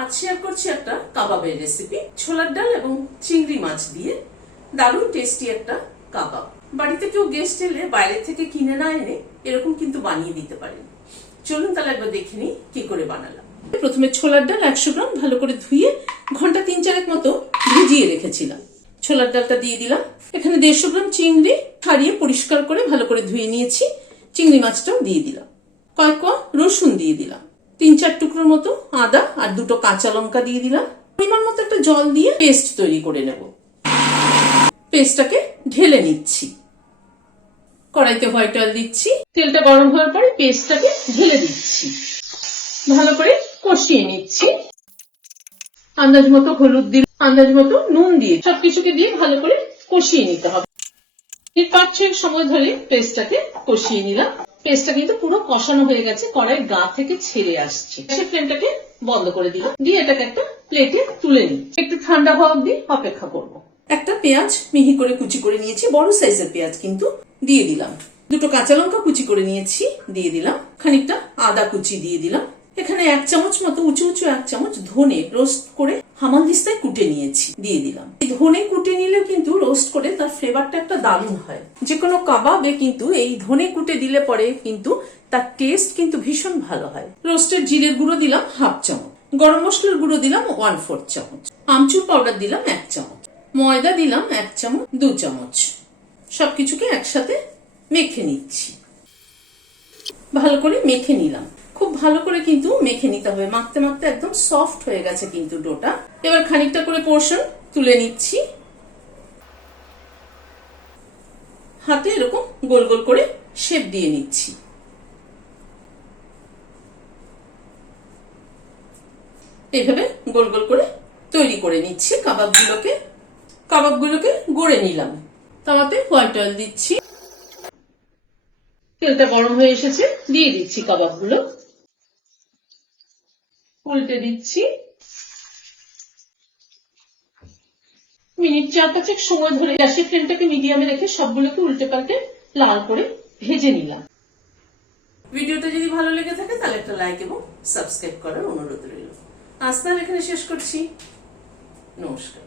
আজ শেয়ার করছি একটা কাবাবের রেসিপি। ছোলার ডাল এবং চিংড়ি মাছ দিয়ে দারুণ টেস্টি একটা কাবাব। বাড়িতে কেউ গেস্ট এলে বাইরে থেকে কিনে না এনে এরকম কিন্তু বানিয়ে দিতে পারেন। চলুন তাহলে একবার দেখে নিই কি করে বানালাম। প্রথমে ছোলার ডাল 100 গ্রাম ভালো করে ধুয়ে ঘন্টা 3-4 মতো ভিজিয়ে রেখেছিলাম। ছোলার ডালটা দিয়ে দিলাম। এখানে 150 গ্রাম চিংড়ি ছাড়িয়ে পরিষ্কার করে ভালো করে ধুয়ে নিয়েছি। চিংড়ি মাছটাও দিয়ে দিলাম। কয়েক কোয়া রসুন দিয়ে দিলাম। 3-4 টুকরোর মতো আদা আর 2টো কাঁচা লঙ্কা দিয়ে দিলাম। পরিমাণ মতো একটা জল দিয়ে পেস্ট তৈরি করে নেব। পেস্টটাকে ঢেলে নিচ্ছি। কড়াইতে হোয়াইট অয়েল দিচ্ছি। তেলটা গরম হওয়ার পরে পেস্টটাকে ঢেলে দিচ্ছি। ভালো করে কষিয়ে নিচ্ছি। আন্দাজ মতো হলুদ দিয়ে, আন্দাজ মতো নুন দিয়ে সবকিছুকে দিয়ে ভালো করে কষিয়ে নিতে হবে। 5-6 সময় ধরে পেস্টটাকে কষিয়ে নিলাম। পেস্টটা কিন্তু পুরো কষানো হয়ে গেছে, কড়াইয়ের গা থেকে ছেড়ে আসছে। ফ্লেমটাকে বন্ধ করে দিলাম, দিয়ে এটাকে একটা প্লেটে তুলে নিই। একটু ঠান্ডা হওয়া অবধি অপেক্ষা করব। একটা পেঁয়াজ মিহি করে কুচি করে নিয়েছি, বড় সাইজের পেঁয়াজ কিন্তু দিয়ে দিলাম। 2টো কাঁচা লঙ্কা কুচি করে নিয়েছি, দিয়ে দিলাম। খানিকটা আদা কুচি দিয়ে দিলাম। এখানে 1 চামচ মতো উঁচু 1 চামচ ধনে রোস্ট করে হামানদিস্তায় কুটে নিয়েছি, দিয়ে দিলাম। এই ধনে কুটে নিলে কিন্তু রোস্ট করে তার ফ্লেভারটা একটা দারুণ হয়। যে কোনো কাবাবে কিন্তু এই ধনে কুটে দিলে পরে কিন্তু তার টেস্ট কিন্তু ভীষণ ভালো হয়। রোস্টেড জিরের গুঁড়ো দিলাম 1/2 চামচ, গরম মশলার গুঁড়ো দিলাম 1/4 চামচ, আমচুর পাউডার দিলাম 1 চামচ, ময়দা দিলাম 1 চামচ, 2 চামচ। সবকিছুকে একসাথে মেখে নিচ্ছি। ভালো করে মেখে নিলাম। খুব ভালো করে কিন্তু মেখে নিতে হবে। মাখতে মাখতে একদম সফট হয়ে গেছে কিন্তু ডোটা। এবার খানিকটা করে পোর্শন তুলে নিচ্ছি। হাতে এরকম গোল গোল করে শেপ দিয়ে নিচ্ছি। এইভাবে গোল গোল করে তৈরি করে নিচ্ছি। কাবাবগুলোকে গড়ে নিলাম। তাওয়াতে হোয়াইট অয়েল দিচ্ছি। তেলটা গরম হয়ে এসেছে, দিয়ে দিচ্ছি কাবাবগুলো। উল্টে দিচ্ছি। মিনিট 4-5 সময় ধরে গ্যাসের ফ্লেমটাকে মিডিয়ামে রেখে সবগুলোকে উল্টে পাল্টে লাল করে ভেজে নিলাম। ভিডিওটা যদি ভালো লেগে থাকে তাহলে একটা লাইক এবং সাবস্ক্রাইব করার অনুরোধ রইল। আজ তাহলে এখানে শেষ করছি। নমস্কার।